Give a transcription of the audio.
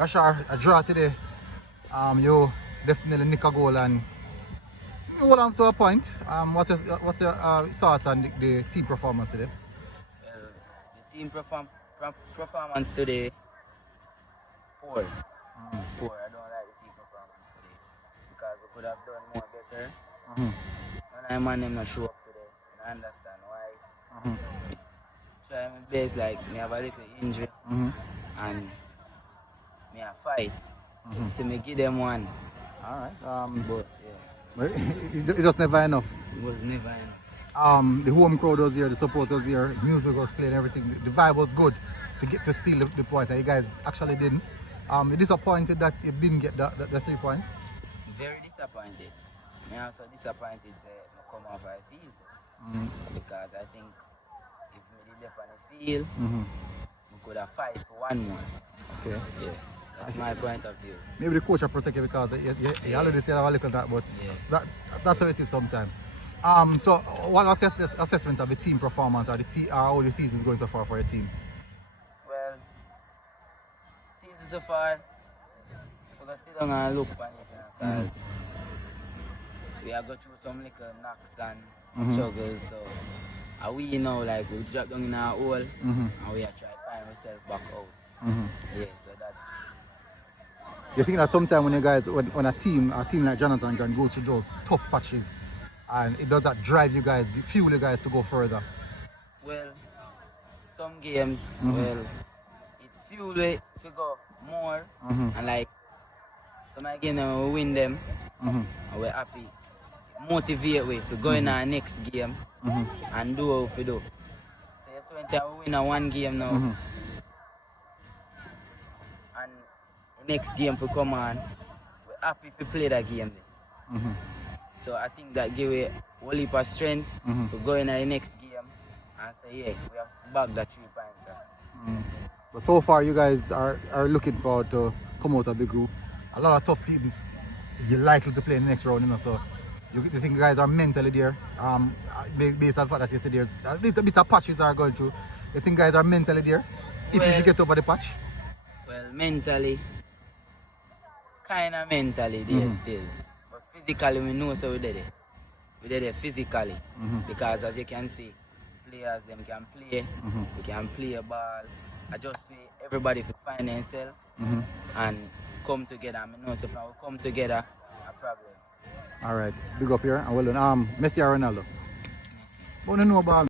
Rashar, a draw today. You definitely nick a goal and hold on to a point. What's your thoughts on the team performance today? Well, the team performance today, poor. Poor. I don't like the team performance today because we could have done more better. When I man them not show up today, and I understand why. Try my best, like me have a little injury and me a fight. So me give them one. Alright. But yeah, It just never enough. it was never enough. The home crowd was here, the support was here, music was playing, everything. The vibe was good to steal the point, and you guys actually didn't. You're disappointed that you didn't get the 3 points? Very disappointed. Me also disappointed say me come off I field because I think if me did up on the field, we could have fight for one more. Okay. Yeah, that's my point of view. Maybe the coach will protect you because you already said a little that, but that's how it is sometimes. So what's your assessment of the team performance or how the season is going so far for your team? Well, season so far, we're going to sit down and look on it because we are going through some little knocks and struggles. So we know like we drop down in our hole and we are trying to find ourselves back out. Yeah, so that's... You think that sometimes when you guys, when a team like Jonathan can go through those tough patches, and it does that drive you guys, fuel you guys to go further? Well, some games, well, it fuel it to go more, and like some games we win them, and we're happy. It motivate we to go in our next game and do what we do. So yes, when we win a one game now, and the next game to come on, we're happy if we play that game then. So I think that give it a whole heap of strength to go in the next game and say, yeah, we have bagged that 3 points. But so far you guys are looking forward to come out of the group. A lot of tough teams you're likely to play in the next round, so you think you guys are mentally there. Based on the fact that you said there's a little bit of patches are going through. You think guys are mentally there if you should get over the patch? Well, mentally, kind of mentally there still. Physically, we know so we did it. We did it physically because as you can see, players them can play, we can play a ball. I just say everybody to find themselves and come together. I mean, know so if we come together, a problem. All right, big up here and well done. Messi or Ronaldo? Messi. I want to know about